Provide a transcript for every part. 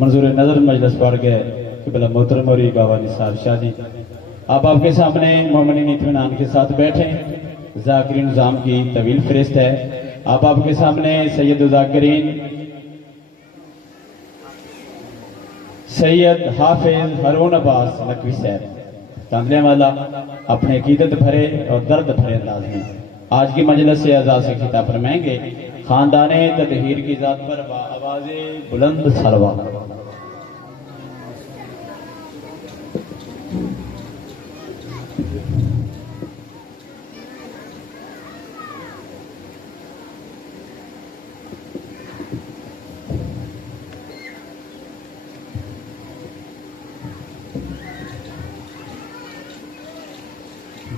منظور نظر مجلس پڑھ گئے قبلہ محترم موری بابا نثار شاہ جی، آپ کے سامنے مومنین اطمینان کے ساتھ بیٹھیں. ذاکرین نظام کی طویل فہرست ہے. آپ کے سامنے سید ذاکرین سید حافظ ہارون عباس لکھوی صاحب تانگلے والا اپنے عقیدت بھرے اور درد بھرے انداز میں آج کی مجلس سے اعزاز سے خطاب فرمائیں گے. خاندان تطہیر کی ذات پر آواز بلند صلوات.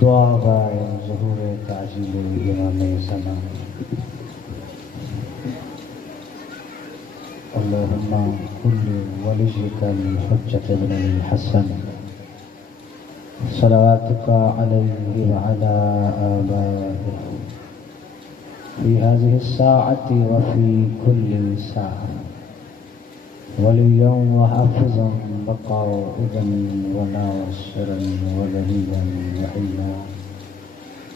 دعا گائے ظہور تعجیل امام زمان. اللہم کل ولیک الحجۃ ابن الحسن صلواتک علیہ وعلی آبائہ فی هذه الساعة وفی کل ساعة ولیا وحافظا وقائدا وناصرا ووليا وحيا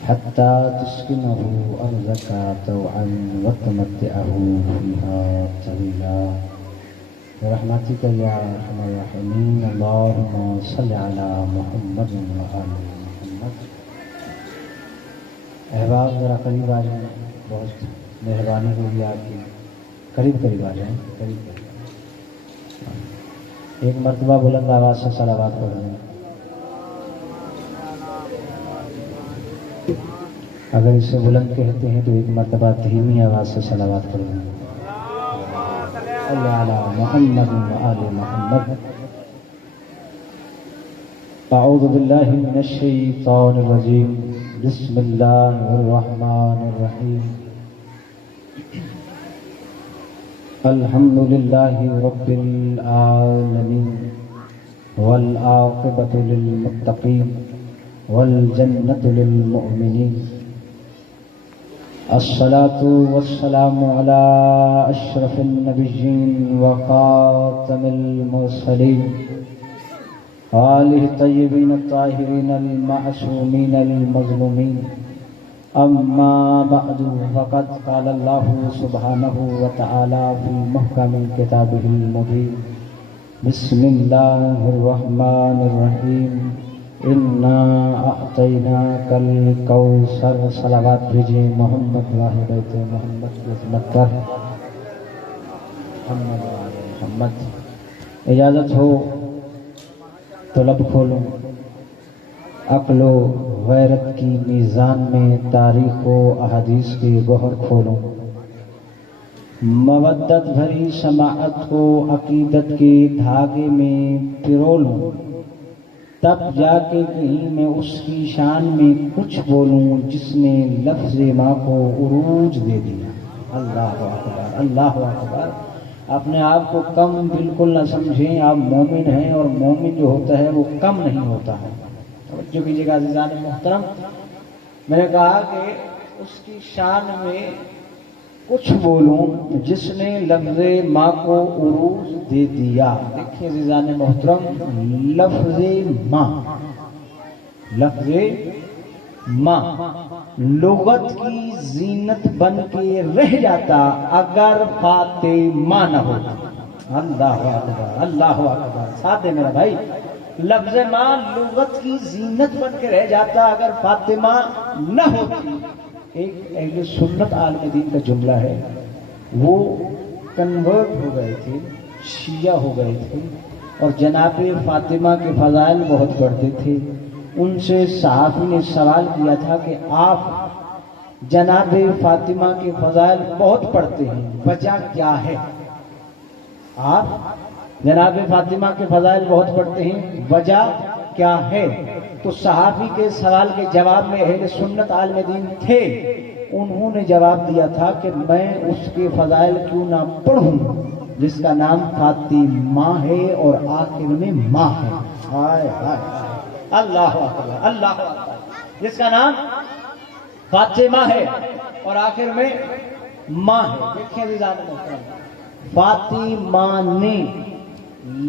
حتى تسكنه أرضك طوعا وتمتعه فيها طويلا برحمتك يا أرحم الراحمين. اللهم صل على محمد وآل محمد. احباب ذرا قریب آ جائیں، بہت مہربانی ہوگی آپ کی. قریب آ جائیں، قریب. ایک مرتبہ بلند آواز سے صلوات پڑھ رہے ہیں. اگر اسے بلند کہتے ہیں تو ایک مرتبہ دھیمی آواز سے صلوات پڑھ رہے ہیں. صلی علی محمد و آل محمد. اعوذ باللہ من الشیطان الرجیم. بسم اللہ الرحمن الرحیم. الحمد للہ رب العالمین والعاقبۃ للمتقین والجنۃ للمؤمنین. الصلاة والسلام على اشرف النبیین وخاتم المرسلین آلہ الطیبین الطاہرین المعصومین المظلومین. اما بعد فقد قال اللہ سبحانہ وتعالی فی محکم کتابہ المبین. بسم اللہ الرحمن الرحیم. انا اعطیناک الکوثر. صلوات بھیجیں محمد واحد محمد کی عظمت پر. محمد واحد محمد. اجازت ہو تو لب کھولوں، عقل و غیرت کی میزان میں تاریخ و احادیث کے گوہر کھولوں. مودت بھری سماعت کو عقیدت کے دھاگے میں پرو لوں، تب جا کے کہیں میں اس کی شان میں کچھ بولوں جس نے لفظ ماں کو عروج دے دیا. اللہ اکبر، اللہ اکبر. اپنے آپ کو کم بالکل نہ سمجھیں. آپ مومن ہیں اور مومن جو ہوتا ہے وہ کم نہیں ہوتا ہے. جو کیجیے گا عزیزان محترم. میں نے کہا کہ اس کی شان میں کچھ بولوں جس نے لفظ ماں کو عروج دے دیا. دیکھیں عزیزان محترم، لفظ ماں، لفظ ماں لغت کی زینت بن کے رہ جاتا اگر فاطمہ نہ ہوتی. اللہ اکبر، اللہ اکبر. ساتھ دے میرا بھائی. لفظ ماں لغت کی زینت بن کے رہ جاتا اگر فاطمہ نہ ہوتی. ایک اہل سنت عالم دین کا جملہ ہے، وہ کنورٹ ہو گئے تھے، شیعہ ہو گئے تھے اور جناب فاطمہ کے فضائل بہت پڑھتے تھے. ان سے صحافی نے سوال کیا تھا کہ آپ جناب فاطمہ کے فضائل بہت پڑھتے ہیں، وجہ کیا ہے؟ آپ جناب فاطمہ کے فضائل بہت پڑھتے ہیں، وجہ کیا ہے؟ تو صحابی کے سوال کے جواب میں اہل سنت عالم دین تھے، انہوں نے جواب دیا تھا کہ میں اس کے فضائل کیوں نہ پڑھوں جس کا نام فاطمہ ہے اور آخر میں ماں ہے. ہائے ہائے، اللہ اکبر، اللہ اکبر. جس کا نام فاطمہ ہے اور آخر میں ماں ہے. دیکھیں عزیزان محترم، فاطمہ نے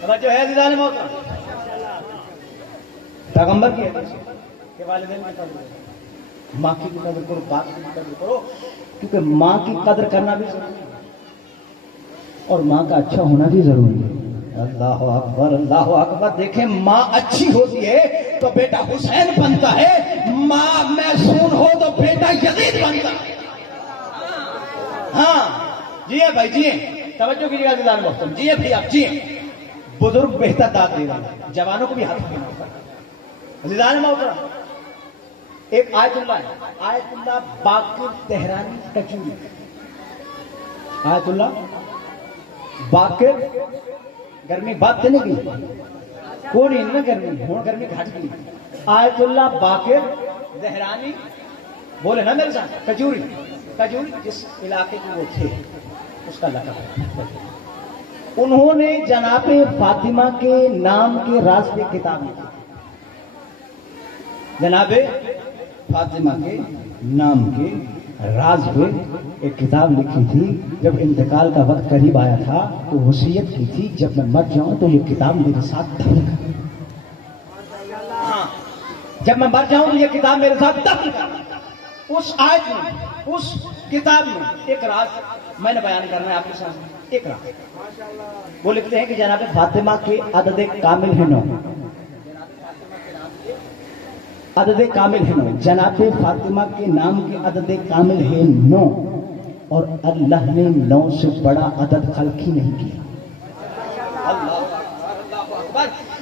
توجہ ہے عزیزان محترم، پیغمبر کی حدیث ہے کہ والدین کی قدر کرو، ماں کی قدر کرو، باپ کی قدر کرو، کیونکہ ماں کی قدر کرنا بھی ضروری ہے اور ماں کا اچھا ہونا بھی ضروری ہے۔ اللہ اکبر، اللہ اکبر۔ دیکھیں ماں اچھی ہوتی ہے تو بیٹا حسین بنتا ہے، ماں محسون ہو تو بیٹا یزید بنتا ہے۔ ہاں جیے بھائی جیے، توجہ کیجیے گا عزیزان محترم، جیے بھائی آپ جیے۔ بزرگ بہتر داد دے رہے ہیں، جوانوں کو بھی ہاتھ دینا ہوتا ہے۔ عزیزان محترم ایک آیت اللہ ہے، آیت اللہ باقر تہرانی کچوری، آیت اللہ باقر گرمی بات تو نہیں کی کوئی نہیں نا، گرمی ہوں گرمی گھٹ گئی۔ آیت اللہ باقر دہرانی بولے نا میرے ساتھ، کجوری، کجوری جس علاقے کے وہ تھے اس کا لقب ہے۔ انہوں نے جناب فاطمہ کے نام کے راز پہ کتاب لکھی، جناب فاطمہ کے نام کے راز پہ ایک کتاب لکھی تھی۔ جب انتقال کا وقت قریب آیا تھا تو وصیت کی تھی جب میں مر جاؤں تو یہ کتاب میرے ساتھ دفن کر، جب میں مر جاؤں تو یہ کتاب میرے ساتھ دفن کر۔ اس آیت میں، اس کتاب میں ایک راز میں نے بیان کرنا ہے آپ کے سامنے، ایک راز۔ وہ لکھتے ہیں کہ جناب فاطمہ کے عدد کامل ہے 9، عدد کامل ہے 9، جناب فاطمہ کے نام کے عدد کامل ہے 9، اور اللہ نے 9 سے بڑا عدد خلق ہی نہیں کیا۔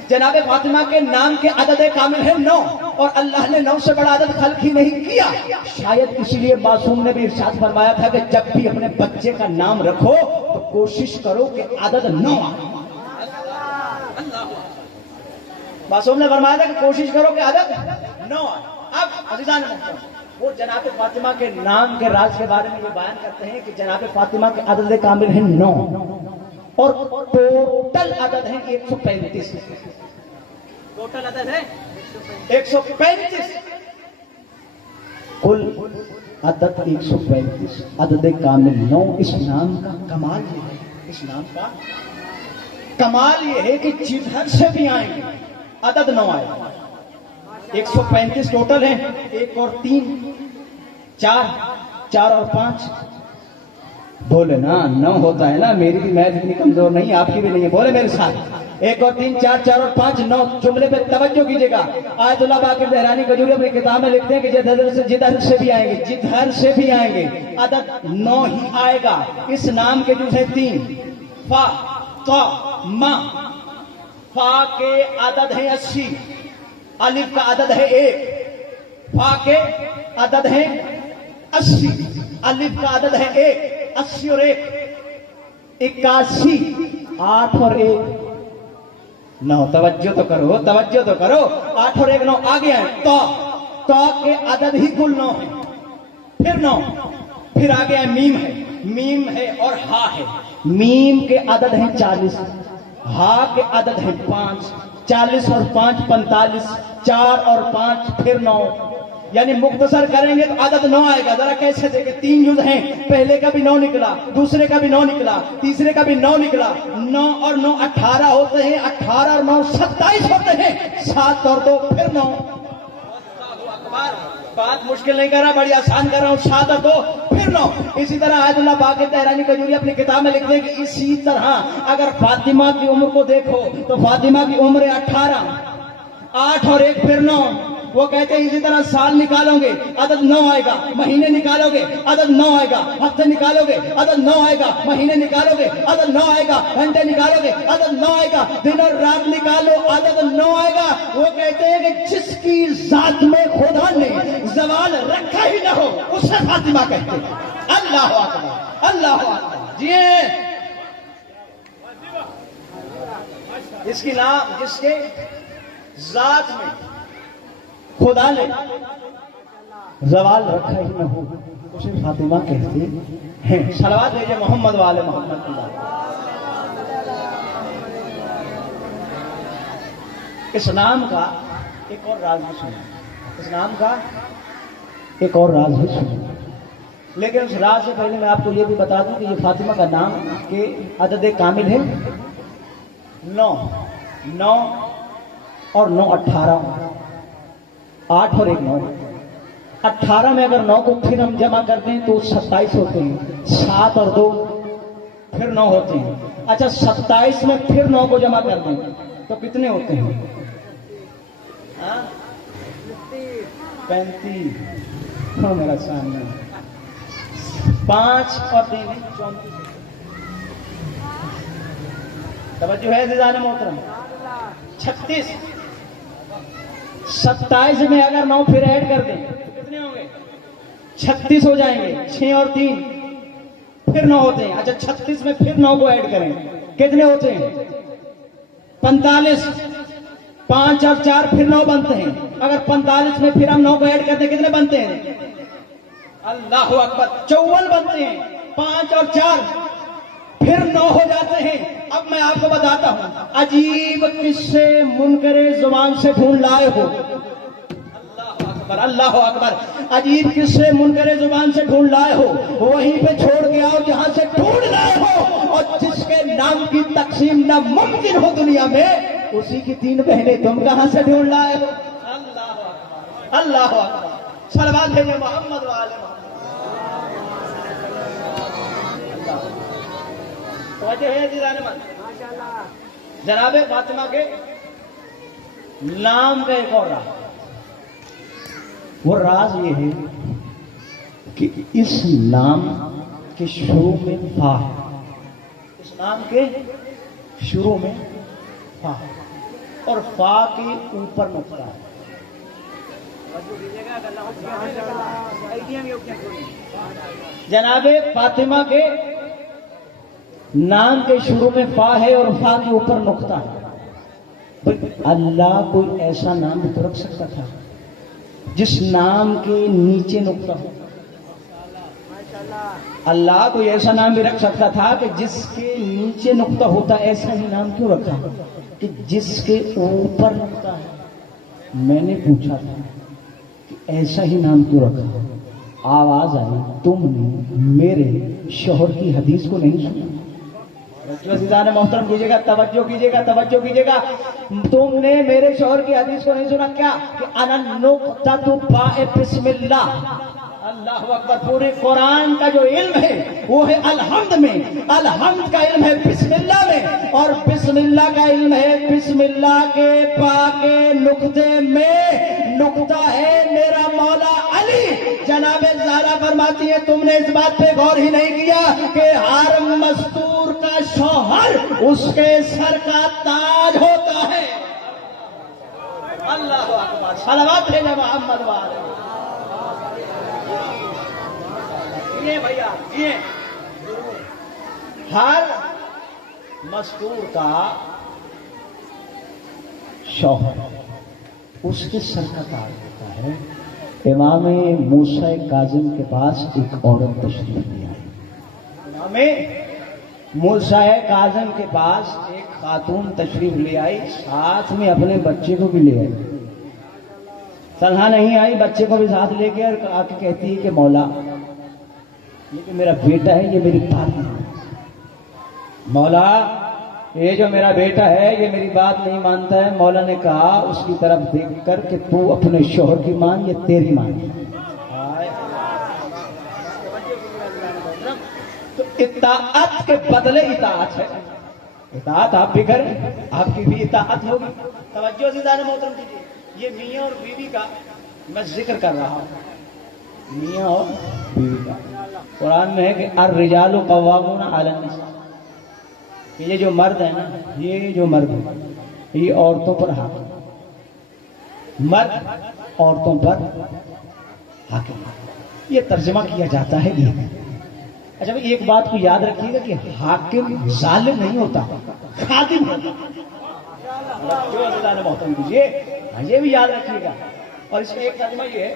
جناب فاطمہ کے نام کے عدد کامل ہے 9 اور اللہ نے 9 سے بڑا عدد خلق ہی نہیں کیا۔ شاید اسی لیے معصوم نے بھی ارشاد فرمایا تھا کہ جب بھی اپنے بچے کا نام رکھو تو کوشش کرو کہ عدد 9 آئے۔ معصوم نے فرمایا تھا کہ کوشش کرو کہ عدد 9 آئے۔ اب عزیزان محترم وہ جناب فاطمہ کے نام کے راز کے بارے میں یہ بیان کرتے ہیں کہ جناب فاطمہ کے عدد کامل ہیں 9 اور ٹوٹل عدد ہیں 135۔ ٹوٹل عدد ہے 135، کل عدد 135، عدد کامل 9۔ اس نام کا کمال یہ ہے، اس نام کا کمال یہ ہے کہ جدھر سے بھی آئیں گے عدد 9 آئے گا۔ 135 ٹوٹل ہیں، 1 اور 3 4، 4 اور 5 بولے نا 9 ہوتا ہے نا۔ میری بھی میتھ اتنی کمزور نہیں، آپ کی بھی نہیں ہے، بولے میرے ساتھ 1 اور 3 4، 4 اور 5 9۔ جملے پہ توجہ کیجیے گا۔ آیت اللہ باقر دہرانی کجوری اپنی کتاب میں لکھتے ہیں کہ جدھر سے بھی آئیں گے، جدھر سے بھی آئیں گے عدد 9 ہی آئے گا۔ اس نام کے جو ہے 3، فا طا ما۔ فا کے عدد ہے 80، الف کا عدد ہے 1، فا کے عدد ہے 80، الف کا عدد ہے 1، 80 اور 1 81، 8 اور 1 9۔ توجہ تو کرو، توجہ تو کرو، 8 اور 1 9 آ گیا ہے۔ تو کے عدد ہی کل 9 ہے، پھر 9، پھر آ گیا ہے میم ہے، میم ہے اور ہا ہے۔ میم کے عدد ہیں 40، ہا کے عدد ہے 5، 40 اور 5 45، 4 اور 5 پھر 9۔ یعنی مختصر کریں گے تو عدد 9 آئے گا۔ ذرا کیسے دیکھیں، 3 جز ہیں، پہلے کا بھی 9 نکلا، دوسرے کا بھی 9 نکلا، تیسرے کا بھی 9 نکلا۔ 9 اور 9 18 ہوتے ہیں، 18 اور 9 27 ہوتے ہیں، 7 اور 2 پھر 9۔ بات مشکل نہیں کر رہا، بڑی آسان کر رہا ہوں، 7 اور 2 پھر 9۔ اسی طرح آیت اللہ باقر دہرانی کجوری اپنی کتاب میں لکھتے ہیں کہ اسی طرح اگر فاطمہ کی عمر کو دیکھو تو فاطمہ کی عمر 18، 8 اور 1 پھر 9۔ وہ کہتے ہیں اسی طرح سال نکالو گے عدد 9 آئے گا، مہینے نکالو گے عدد 9 آئے گا، ہفتے نکالو گے عدد 9 آئے گا، مہینے نکالو گے عدد 9 آئے گا، گھنٹے نکالو گے عدد 9 آئے گا، دن اور رات نکالو عدد 9 آئے گا۔ وہ کہتے ہیں کہ جس کی ذات میں خدا نے زوال رکھا ہی نہ ہو اسے فاطمہ کہتے ہیں۔ اللہ اکبر، اللہ اکبر۔ جی جس کی نام، جس کے ذات میں خدا نے زوال رکھا ہی نہ ہو اسے فاطمہ کہتے ہیں۔ صلوات بھیجے محمد والے محمد کی بات۔ اس نام کا ایک اور راز بھی سنا، اس نام کا ایک اور راز بھی سنا۔ لیکن اس راز سے پہلے میں آپ کو یہ بھی بتا دوں کہ یہ فاطمہ کا نام کے عدد کامل ہے 9 اور 9 18 8 اور 1 9 18 میں اگر 9 کو پھر ہم جمع کر دیں تو 27 ہوتے ہیں 7 اور 2 پھر 9 ہوتے ہیں اچھا 27 میں پھر 9 کو جمع کر دیں تو کتنے ہوتے ہیں 35 ہاں میرا سامنے 5 اور 3 34 توجہ ہے عزیزان محترم 36 27 میں اگر 9 پھر ایڈ کر دیں تو کتنے ہوں گے 36 ہو جائیں گے 6 اور 3 پھر 9 ہوتے ہیں اچھا 36 میں پھر 9 کو ایڈ کریں کتنے ہوتے ہیں 45 5 اور 4 پھر 9 بنتے ہیں اگر 45 میں پھر ہم 9 کو ایڈ کرتے ہیں کتنے بنتے ہیں اللہ اکبر 54 بنتے ہیں 5 اور 4 پھر 9 ہو جاتے ہیں اب میں آپ کو بتاتا ہوں عجیب قصے منکر زبان سے ڈھونڈ لائے ہو اللہ اکبر عجیب قصے منکر زبان سے ڈھونڈ لائے ہو وہیں پہ چھوڑ کے آؤ جہاں سے ڈھونڈ لائے ہو اور جس کے نام کی تقسیم ناممکن ہو دنیا میں اسی کی 3 بہنیں تم کہاں سے ڈھونڈ لائے ہو اللہ اکبر صلوات بھیجے محمد والے جناب فاطمہ کے نام کا ایک اور راز وہ راز یہ ہے کہ اس نام کے شروع میں فا ہے اس نام کے شروع میں فا ہے اور فا کے اوپر نقطہ ہے جناب فاطمہ کے نام کے شروع میں فا ہے اور فا کے اوپر نقطہ ہے اللہ کوئی ایسا نام بھی تو رکھ سکتا تھا جس نام کے نیچے نقطہ ہو اللہ کوئی ایسا نام بھی رکھ سکتا تھا کہ جس کے نیچے نقطہ ہوتا ایسا ہی نام کیوں رکھا کہ جس کے اوپر نقطہ ہے میں نے پوچھا تھا کہ ایسا ہی نام کیوں رکھا آواز آئی تم نے میرے شوہر کی حدیث کو نہیں سنا عزیزان محترم کیجیے گا توجہ کیجیے گا تم نے میرے شوہر کی حدیث کو نہیں سنا کیا کہ انا نقطۃ باء بسم اللہ اللہ اکبر پورے قرآن کا جو علم ہے وہ ہے الحمد میں الحمد کا علم ہے بسم اللہ میں اور بسم اللہ کا علم ہے بسم اللہ کے پاک نقطے میں نقطہ ہے میرا مولا علی جناب زہرا فرماتی ہے تم نے اس بات پہ غور ہی نہیں کیا کہ ہر مستور کا شوہر اس کے سر کا تاج ہوتا ہے اللہ اکبر صلوات بھیجے محمد والے بھیا ہر مستور کا شوہر اس کے سر کا تاج ہوتا ہے امام موسیٰ کاظم کے پاس ایک عورت تشریف لے آئی امام موسیٰ کاظم کے پاس ایک خاتون تشریف لے آئی ساتھ میں اپنے بچے کو بھی لے آئی تنہا نہیں آئی بچے کو بھی ساتھ لے کے اور آ کے کہتی ہے کہ مولا یہ جو میرا بیٹا ہے یہ میری بات نہیں مولا یہ جو میرا بیٹا ہے یہ میری بات نہیں مانتا ہے مولا نے کہا اس کی طرف دیکھ کر کہ تو اپنے شوہر کی مان یہ تیری مان تو اطاعت کے بدلے اطاعت ہے اطاعت آپ بھی کریں آپ کی بھی اطاعت ہوگی توجہ عزیزان محترم کیجیے یہ میاں اور بیوی کا میں ذکر کر رہا ہوں میاں اور بیوی کا قرآن میں ہے کہ الرجال قوامون علی النساء کہ یہ جو مرد ہے نا یہ جو مرد ہے یہ عورتوں پر حاکم مرد عورتوں پر حاکم یہ ترجمہ کیا جاتا ہے یہ اچھا بھائی ایک بات کو یاد رکھیے گا کہ حاکم ظالم نہیں ہوتا خادم ہوتا جو اللہ نے محترم کیجیے یہ بھی یاد رکھیے گا اور اس کا ایک ترجمہ یہ ہے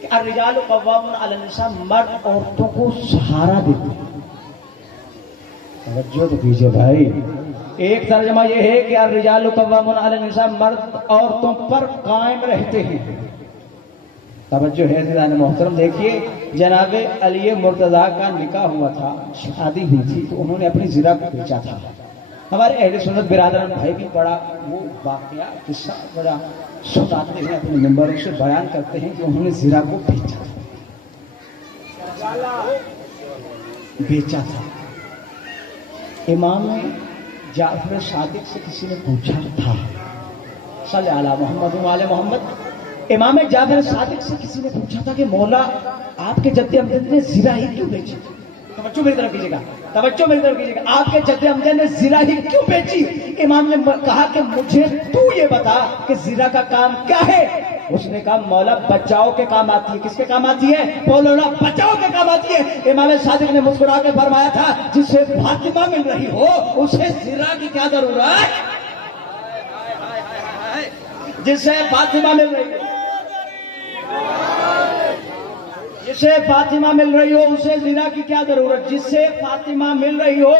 کہ الرجال قوامون علی النساء مرد عورتوں کو سہارا دیتے ہیں توجہ تو کیجیے بھائی ایک ترجمہ یہ ہے کہ الرجال قوامون علی النساء مرد عورتوں پر قائم رہتے ہیں توجہ ہے عزیزان محترم، دیکھیے جناب علی مرتضیٰ کا نکاح ہوا تھا، شادی ہوئی تھی، تو انہوں نے اپنی زرہ کو بیچا تھا۔ ہمارے اہل سنت برادران بھائی بھی بڑا وہ واقعہ قصہ بڑا سناتے ہیں، اپنے ممبروں سے بیان کرتے ہیں کہ انہوں نے زرہ کو بیچا تھا۔ امام جعفر صادق سے کسی نے پوچھا تھا، صلی علی محمد و آل محمد، امام جعفر صادق سے کسی نے پوچھا تھا کہ مولا آپ کے جد امجد نے زرہ ہی کیوں بیچی؟ توجہ میری طرف کیجیے گا، توجہ میری طرف کیجیے گا، آپ کے جد امجد نے زرہ ہی کیوں بیچی؟ امام نے کہا کہ مجھے تو یہ بتا کہ زرہ کا کام کیا ہے؟ اس نے کہا مولا بچاؤ کے کام آتی ہے۔ کس کے کام آتی ہے؟ بولو نا، بچاؤ کے کام آتی ہے۔ امام صادق نے مسکرا کے فرمایا تھا جسے فاطمہ مل رہی ہو اسے زرہ کی کیا ضرورت؟ جسے فاطمہ مل رہی ہو، جسے فاطمہ مل رہی ہو اسے زرہ کی کیا ضرورت؟ جسے فاطمہ مل رہی ہو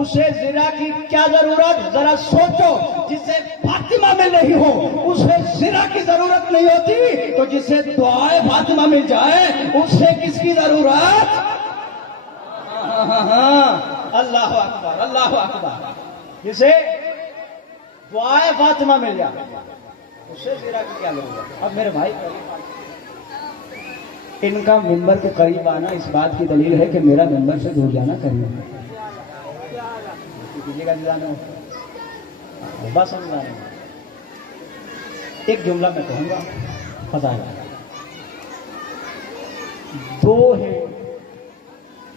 اسے زرہ کی کیا ضرورت؟ ذرا سوچو، جسے فاطمہ مل رہی ہو اسے زرہ کی ضرورت نہیں ہوتی، تو جسے دعائے فاطمہ مل جائے اسے کس کی ضرورت؟ اللہ اکبر، اللہ اکبر، جسے دعائے فاطمہ مل جائے اسے زرہ کی کیا ضرورت؟ اب میرے بھائی ان کا ممبر کے قریب آنا اس بات کی دلیل ہے کہ میرا ممبر سے دور جانا قریب ہے۔ بس ایک جملہ میں کہوں گا، فضائل دو ہے،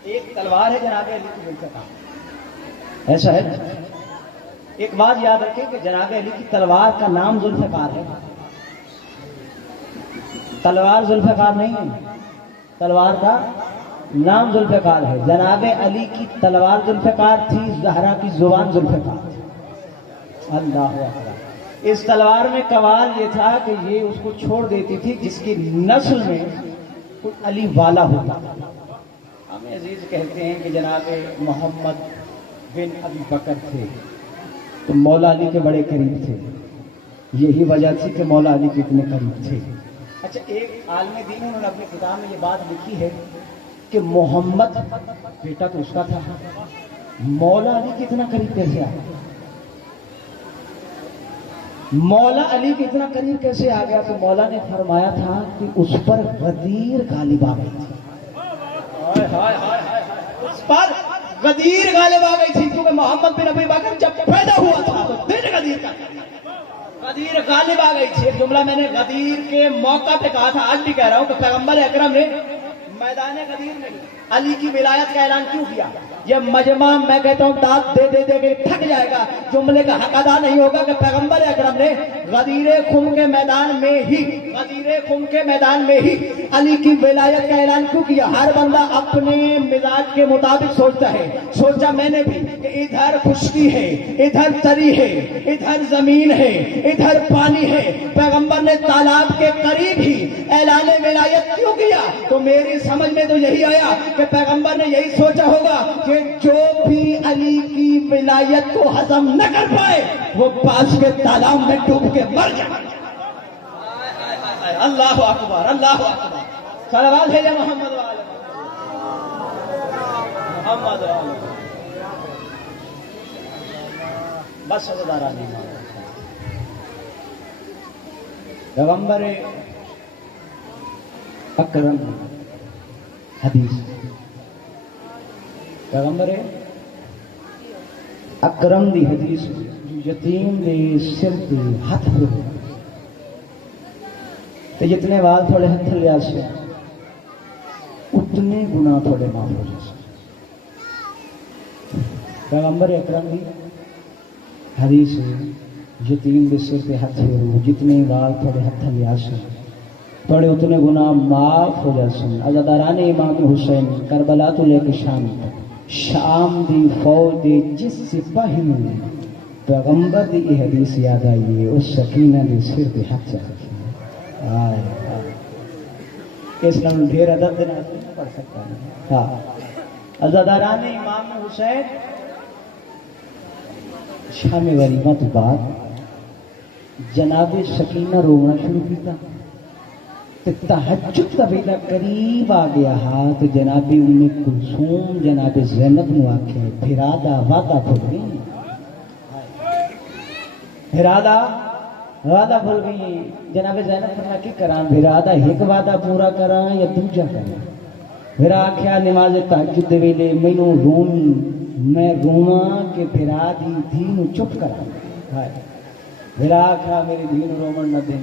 ایک تلوار ہے جناب علی کی ذوالفقار، ایسا ہے۔ ایک بات یاد رکھیں کہ جناب علی کی تلوار کا نام ذوالفقار ہے، تلوار ذوالفقار نہیں ہے، تلوار کا نام ذوالفقار ہے۔ جناب علی کی تلوار ذوالفقار تھی، زہرا کی زبان ذوالفقار تھی۔ اللہ اکبر۔ اس تلوار میں کمال یہ تھا کہ یہ اس کو چھوڑ دیتی تھی جس کی نسل میں کوئی علی والا ہوتا۔ ہم عزیز کہتے ہیں کہ جناب محمد بن ابی بکر تھے تو مولا علی کے بڑے قریب تھے، یہی وجہ تھی کہ مولا علی کے اتنے قریب تھے۔ اچھا، ایک عالم دین انہوں نے اپنی کتاب میں یہ بات لکھی ہے کہ محمد بیٹا تو اس کا تھا، مولا علی کتنا قریب کیسے آ گیا؟ مولا علی کتنا قریب کیسے آ گیا؟ تو مولا نے فرمایا تھا کہ اس پر غدیر غالب آ گئی تھی، اس پر غدیر غالب آ گئی تھی، کیونکہ محمد بن ابی بکر جب پیدا ہوا تھا تو دل غدیر کا غدیر غالب آ گئی تھی۔ ایک جملہ میں نے غدیر کے موقع پہ کہا تھا، آج بھی کہہ رہا ہوں کہ پیغمبر اکرم نے میدان غدیر میں علی کی ولایت کا اعلان کیوں کیا؟ یہ مجمع میں کہتا ہوں داد دے دے دے کے تھک جائے گا، جملے کا حق ادا نہیں ہوگا کہ پیغمبر اکرم نے غدیر خم کے میدان میں ہی، غدیر خم کے میدان میں ہی علی کی ولایت کا اعلان کیوں کیا؟ ہر بندہ اپنے مزاج کے مطابق سوچتا ہے، سوچا میں نے بھی کہ ادھر خشکی ہے، ادھر تری ہے، ادھر زمین ہے، ادھر پانی ہے، پیغمبر نے تالاب کے قریب ہی اعلان ولایت کیوں کیا؟ تو میری سمجھ میں تو یہی آیا کہ پیغمبر نے یہی سوچا ہوگا کہ جو بھی علی کی ولایت کو ہضم نہ کر پائے وہ پاس کے تالاب میں ڈوب کے مر جائے۔ اللہ اکبر، اللہ اکبر، صلوات ہے محمد والے محمد والے بس حضرانی پیغمبر اکرم حدیث، پیغمبر اکرم دی حدیث یتیم دے سر تے ہاتھ پھیرو تے جتنے وال تھوڑے ہاتھ لیا سے اتنے گناہ تھوڑے معاف ہو جائے۔ پیغمبر اکرم دی حدیث یتیم دے سر تے ہاتھ پھیرو، جتنے وال تھوڑے ہاتھ لیا سے تھوڑے اتنے گناہ معاف ہو جائے۔ عزاداران امام حسین کربلا تو لے کے شام دی فوج دے جس سپاہی نے پیغمبر دی یہ حدیث یاد آئی ہے، اس سکینہ دے سر پہ ہاتھ رکھے۔ اس نام ڈھیر عدد دینا پڑھ سکتا ہے۔ ہاں، عزاداران امام حسین شام غریبہ تو بعد جناب سکینہ رونا شروع کیتا، تو تہجد کا ویلا قریب آ گیا ہا تو جناب ام کلثوم جناب زینب نو آکھے پھرادا وعدہ بھول گئی، پھرادا وعدہ بھول گئی۔ جناب زینب فرمایا کی کراں پھرادا، ایک وعدہ پورا کراں یا دوجا کراں؟ پھر آکھیا نماز تہجد دے ویلے مینوں رونی، میں رواں کہ پھرا دی دھی نو چپ کراں۔ ہائے پھر آکھا میری دھی نو رومن نہ دیں۔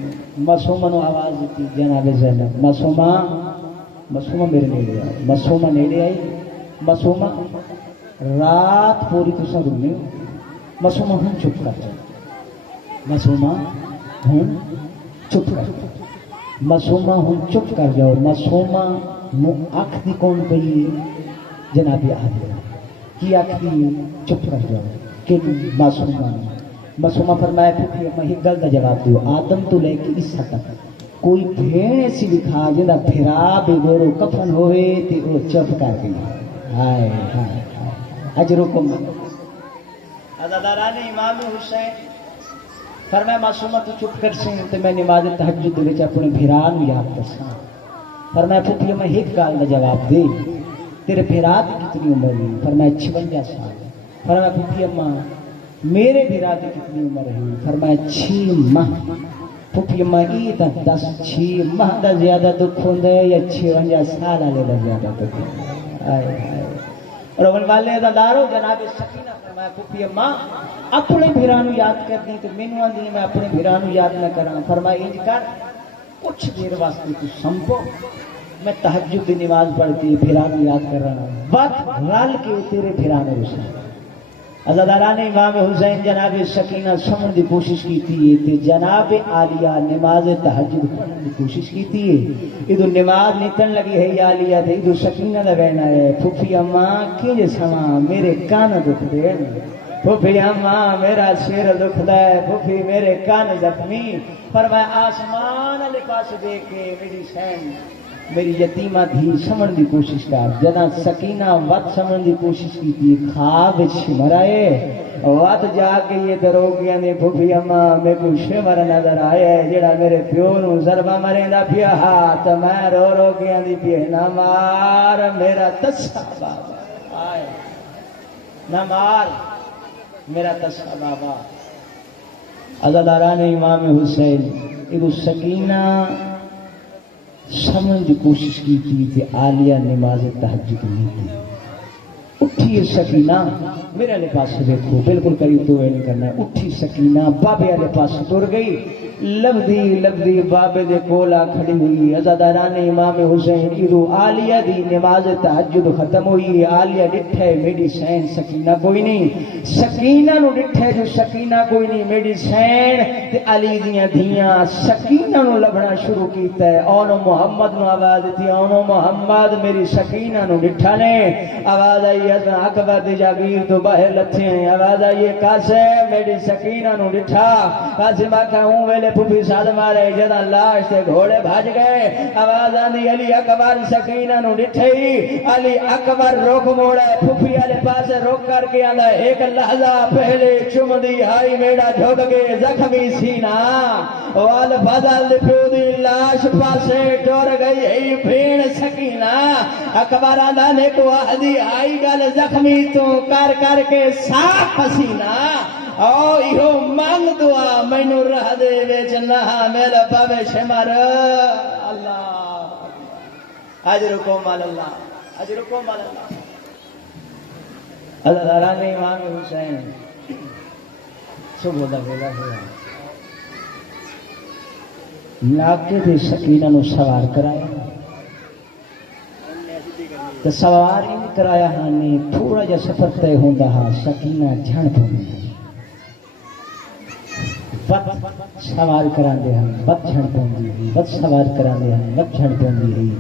معصومہ نو آواز دیتی جناب زینب، معصومہ معصومہ میرے نیڑے آئی، معصومہ نیڑے آئی، معصومہ رات پوری تساں رونے ہو، معصومہ ہن چپ کر جاؤ، معصومہ ہن چپ کر جاؤ، معصومہ ہن چپ کر جاؤ۔ معصومہ نو اکھ دی کون پئی جناب عالیہ کی اکھ دی چپ کر جاؤ کہ معصومہ نے معصومہ فرمایا پھر میں ایک گل کا جواب دیو، آدم تو لے کے عیسیٰ تک کوئی بھیڑ ایسی دکھا جنہا پھرا بے گورو کفن ہوئے تے وہ چپ کر گئی۔ ہائے ہائے اجرکم عزاداران امام حسین فرمایا معصومہ تو چپ کر سیں تے میں نماز تہجد وچ اپنے بھرا نو یاد کرساں۔ فرمایا پھپھی میں ایک گل کا جواب دے، تیرے بھرا دی کتنی عمر ہے؟ فرمایا 56 سال۔ فرمایا پھپھی اماں میرے بھرا دی کتنی عمر ہے؟ فرمایا 6 ماہ۔ پھپھی اماں ای تا 6 ماہ دا زیادہ دکھ ہوندا ہے یا 56 سال والے دا زیادہ دکھ ہوندا ہے؟ ہائے ہائے رومن والے دا دارو جناب سکینہ فرمایا پھپھی اماں اپنے بھرا نو یاد کر دیں تے مینوں آندی میں اپنے بھرا نو یاد نہ کراں۔ فرمایا انج کر کچھ دیر واسطے تو سنبھو، میں تہجد دی نماز پڑھ کے بھرا نو یاد کر رہا ہوں، وقت رل کے تیرے بھرا نو رساں۔ عزاداران امام حسین جناب سکینہ سمجھن دی کوشش کیتی ہے تے جناب عالیہ نماز تہجد پڑھن دی کوشش کیتی ہے۔ ادو نماز نیتن لگی ہے عالیہ تے ادو سکینہ دا بہنا ہے پھپھی اماں کہ سماں میرے کان دکھ دے، پھپھی اماں میرا سر دکھدا ہے، پھپھی میرے کان زخمی۔ فرمایا آسمان والے پاس دیکھ کے میری سین میری یتیمہ دھی سمجھن دی کوشش کر۔ جنا سکینہ وقت سمجھن دی کوشش کی تھی خواب شمر آئے وقت جا کے یہ دروگیاں نے پھپھی اماں میں کو شمر نظر آیا ہے جڑا میرے پیو نو ضربہ مرے دا پیا ہاتھ میں رو رو گیا دی پیا نہ مار میرا تسا بابا آئے نہ مار میرا تسا بابا۔ عزاداران امام حسین ادو سکینہ سمجھ کی کوشش کی تھی کہ عالیہ نماز تہجد نہیں تھی۔ اٹھی سکینہ میرے والے پاس دیکھو بالکل قریب تو نہیں کرنا ہے، اٹھی سکینہ بابے والے پاس ٹر گئی، لبدی لبدی بابے دے کولا کھڑی ہوئی۔ عزاداران امام حسین ادو عالیہ دی نماز تہجد ختم ہوئی، عالیہ ڈٹھے میری سین سکینہ کوئی نہیں، سکینہ نو ڈٹھے جو سکینہ کوئی نہیں میری سین تے علی دیاں دھیاں سکینہ نو لبنا شروع کیتا ہے۔ اونو محمد نو آواز دیتی اونو محمد میری سکینہ نو ڈٹھا نے، آواز آئی اکبر دی جاگیر تو باہر لتھے ہیں، آواز آئی قاسم میری سکینہ نو ڈٹھا۔ قاسم آکھا ہوں ویلے پھپھی ساتھ مارے جدا لاش سے گھوڑے بھاج گئے، آواز آندی علی اکبر سکینہ نو ڈٹھئی، علی اکبر رخ موڑے پھپھی والے پاس رخ کر کے آندا ایک لحظہ پہلے چم دی ہائی میڑا جھک کے زخمی سینہ وال فضل دی پیو دی لاش پاسے ٹر گئی ہے بھیڑ سکینہ۔ اکبر آندا نے کو آدھی آئی گل زخمی تو کر کر کے صاف حسینہ او ایہو منگ دعا مینو رہ دے وچ نہ میرا پاوے شمر اللہ اجرکم اللہ اجرکم اللہ۔ عزاداران امام حسین صبح دا ویلا ہوا، لاکے تے سکینہ نو سوار کرایا تے سوار ہی کرایا ہاں نے تھوڑا جا سفر طے ہوندا ہا سکینہ جھن پوندی بت سوار کراندے ہن بت جھن پوندی ہوئی، بت سوار کراندے ہن بت جھن پوندی ہوئی۔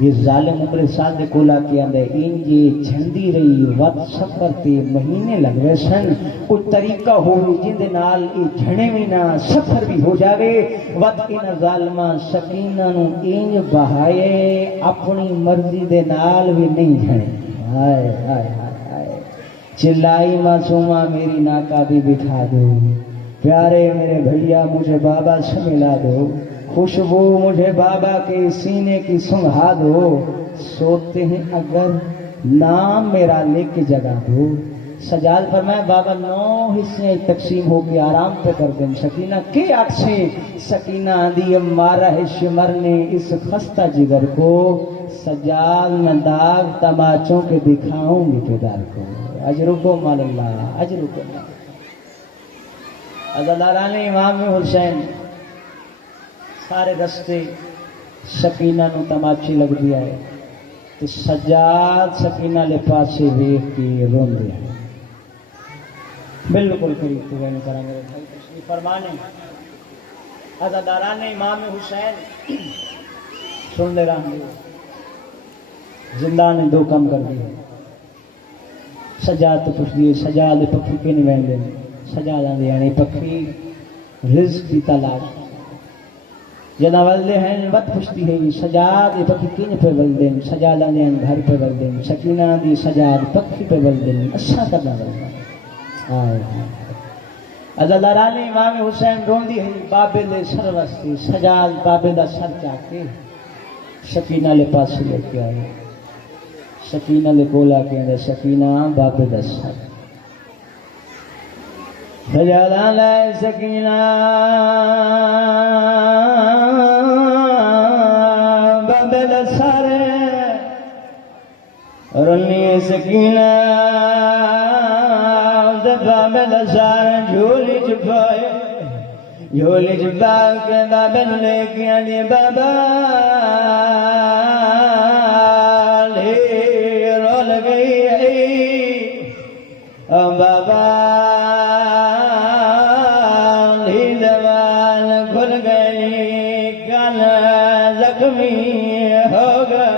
یہ ظالم عمر سال دے کولا کے اندے انجے جھندی رہی وقت سفر تے مہینے لگوے سن، کوئی طریقہ ہوئی جن دے نال اے جھنے بھی نہ سفر بھی ہو جاوے۔ وقت ان ظالمہ سکینہ نو انج بہائے اپنی مرضی دے نال بھی نہیں جھنے۔ ہائے ہائے ہائے چلائی معصومہ میری ناکا بھی بٹھا دو، پیارے میرے بھیا مجھے بابا سے ملا دو، خوشبو مجھے بابا کے سینے کی سنگھا دو، سوتے ہیں اگر نام میرا لے کے جگا دو۔ سجاد فرمایا بابا 9 حصے تقسیم ہو کے آرام پہ کر دیں۔ سکینہ کے آٹھ سے سکینہ آندھی مارا ہے شمر نے اس خستہ جگر کو، سجاد میں داغ تماچوں کے دکھاؤں گی کردار کو۔ اجرکم اللہ اجرکم۔ عزاداران امام حسین سارے رستے سکینہ نو تماچی لگ دیا ہے تو سجاد سکینہ لے پاسے ویکھ کے رون دیا ہے۔ بالکل قریب تو گئے کرا میرے بھائی تشریف فرمانے عزاداران امام حسین سن لے رہا ہوں، زندہ نے 2 کم کر دیے۔ سجاد تو پوچھ دیے سجاد پکھی کے نہیں بہن دے، سجاد آدھے یعنی پکھی رزق کی تلاش جنا ولدے ہیں بد پوچھتی ہے سجاد پکھی کن پہ ولدے، سجاد آدھے ہیں گھر پہ ولدے، سکینہ دی سجاد پکھی پہ ولدے اچھا کرنا ولدے۔ عزاداران امام حسین روندی ہے بابے لے سر وستی، سجاد بابے دا سر چاکے سکینہ لے پاس لے کے آئے۔ سکینہ لے کولا کے اندر سکینہ بابے دا سر سجاد لائے سکینہ بابے دا سر رنی سکینہ بابے دا سر جھولی چپائے، جھولی چپا کے بابے لے کے آئے بابا رول گئی بابا دیوال کھل گئی کان زخمی ہو گئے۔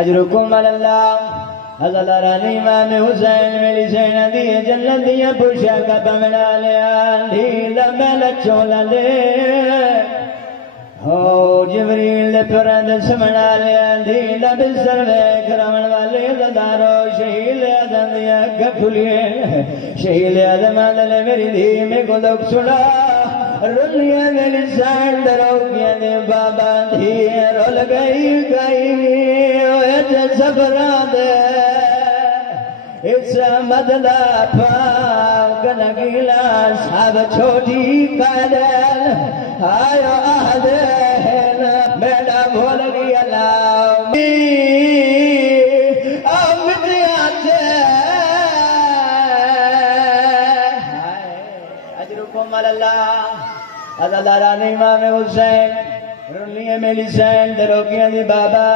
اجرکم اللہ۔ عزاداران امام حسین میری سینہ دیئے جنت دیئے پوشا کا بمنا لیا ڈھیلا میلا چولا لے ہو جبریل پرند سمنا لیا ڈھیلا بسر لے کرمن والے عزادارو شہیل آدم دیا گھلیے شہیل آدم آدھلے میری دھی میں کو دکھ سنا رلیے میری سائن درو کیا دے بابا دھی رول گئی سبرا دے اس مدلہ پاک نگیلا سب چھوٹی قدل آئیو آدھین میڈا بھول گیا لاؤ امدیاتے اجرکم اللہ۔ عزاداران امام حسین رلیے میلی سین دروکیاں دی بابا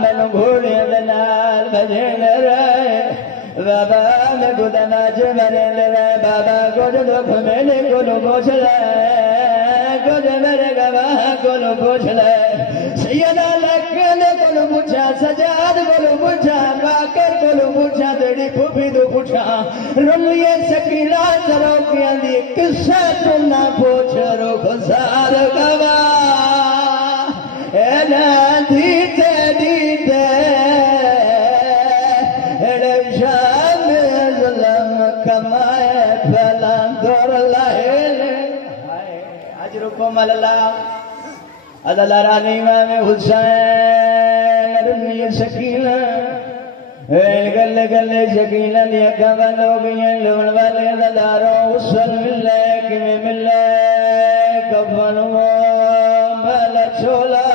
مینو گھوڑے دنال بجن رہے بابا میں گدنا چمرین رہے بابا کچھ دکھ میلے کلو پوچھ لے کچھ میرے گواہ کلو پوچھ لے سیدہ لکھن کلو پوچھا سجاد کلو پوچھا باکر کلو پوچھا تیری پھوپھی دو پوچھا رلیے سکینہ دروکیاں دی قصہ تو نہ پوچھ رو خسار گواہ اینا دیتے دیتے ایڈے شام ظلم کمائے پھلان دور لائے اجرکم اللہ۔ عزاداران امام حسین رنی سکینہ گلے گلے سکینہ دیا کبل ہو گئی لون والے عزاداروں اسر ملے کمیں ملے کفنوں بھلا چھولا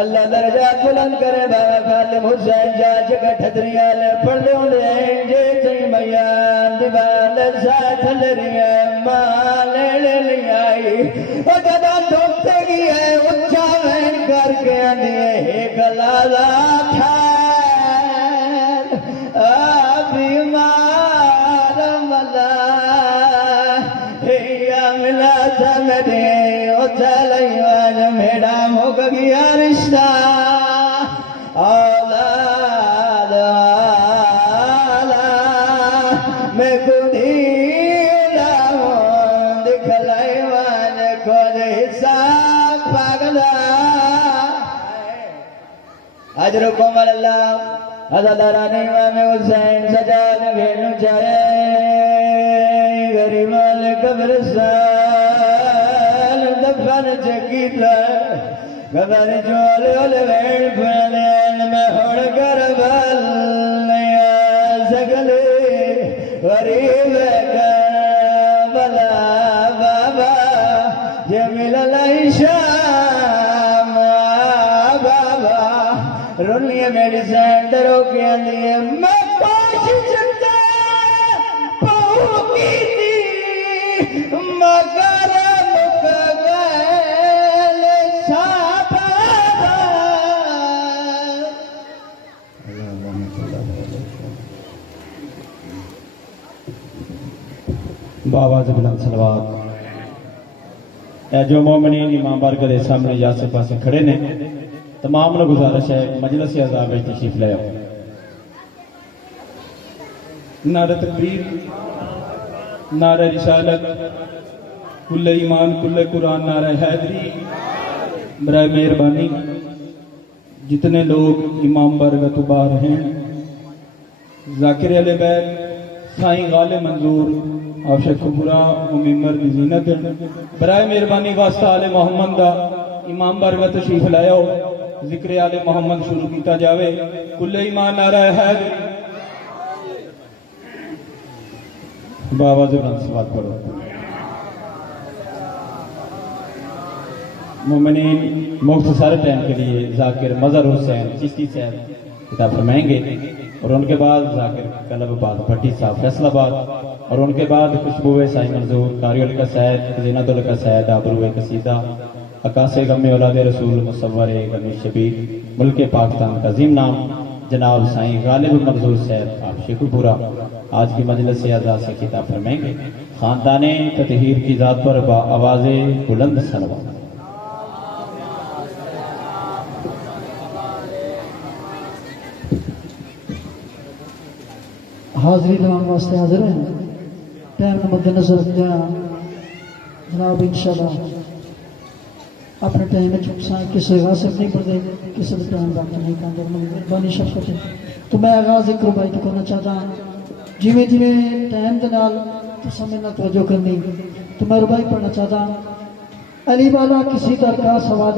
اللہ درجہ بلند کرے بابا خادم حسین جا جگہ ٹھتریال پڑھ لے دیں جے چاہی بیان دیوال ساتھ لریا ماں لے لیائی او جدا دھوکتے گی ہے اچھا وین کر کے آنیے ایک لازا تھان آبی مار ملا یا ملا سمدے او چلیوان میڈا موک گیا رشتہ اولاد والا میں کدھی لاؤں دکھلائیوان خود حساب پاگلا اجرکم اللہ۔ عزاداران امام حسین سجاد بھیلو چاہے غریبان قبرستان کیتا گدر چول وین پھرن میں ہن کربل نیا سگلے غریب کربلا بابا جمیل لائی شام بابا رونی میری سینڈروں کے لیے میں پاش چکتا پہو کی تھی مگر باواز بلند صلوات اے جو مومنین امام بارگاہ دے سامنے یا سے پاسے کھڑے نے تمام نے گزارش ہے مجلس عذاب میں تشریف لے آؤ نعرہ تکبیر نعرہ رسالت کل ایمان کل قرآن نعرہ حیدری برائے مہربانی جتنے لوگ امام بارگاہ تو باہر ہیں ذاکر اہل بیت سائیں غالب منظور آپ شکرپورہ ممبر کی زینت برائے مہربانی واسطہ آل محمد دا امام بارگاہ تشریف لائے ہو ذکر آل محمد شروع کیتا جاوے کل ایمان نعرہ حیدری باواز بلند صلوات پڑھو مومنین مختصر ٹائم کے لیے ذاکر مظہر حسین چشتی صاحب خطاب فرمائیں گے اور ان کے بعد ذاکر قلب آباد بھٹی صاحب فیصل آباد اور ان کے بعد خوشبو سائیں منظور قاری القا سید زینت القا سید آبرو قصیدہ عکاس غم اولاد رسول مصور غم شبیر ملک پاکستان کا عظیم نام جناب سائیں غالب منظور صاحب آپ شیخوپورہ آج کی مجلس سے اعزاز سے خطاب فرمائیں گے خاندان تطہیر کی ذات پر با آواز بلند صلوات حاضری دوام واسطے حاضر ہیں ٹائم نے مد نظر رکھتے ہیں جناب انشاءاللہ اپنے ٹائم میں چکسائیں کسی غاصب نہیں پڑھ دے کسی بھی ٹائم باقی نہیں کہاں در مہربانی شفقت ہے تو میں آغاز ذکر بائی تو کرنا چاہتا ہوں جیویں جیویں ٹائم کے نال تو سمجھنا توجہ کرنی تو میں ربائی پڑھنا چاہتا ہوں علی والا کسی در کا سوال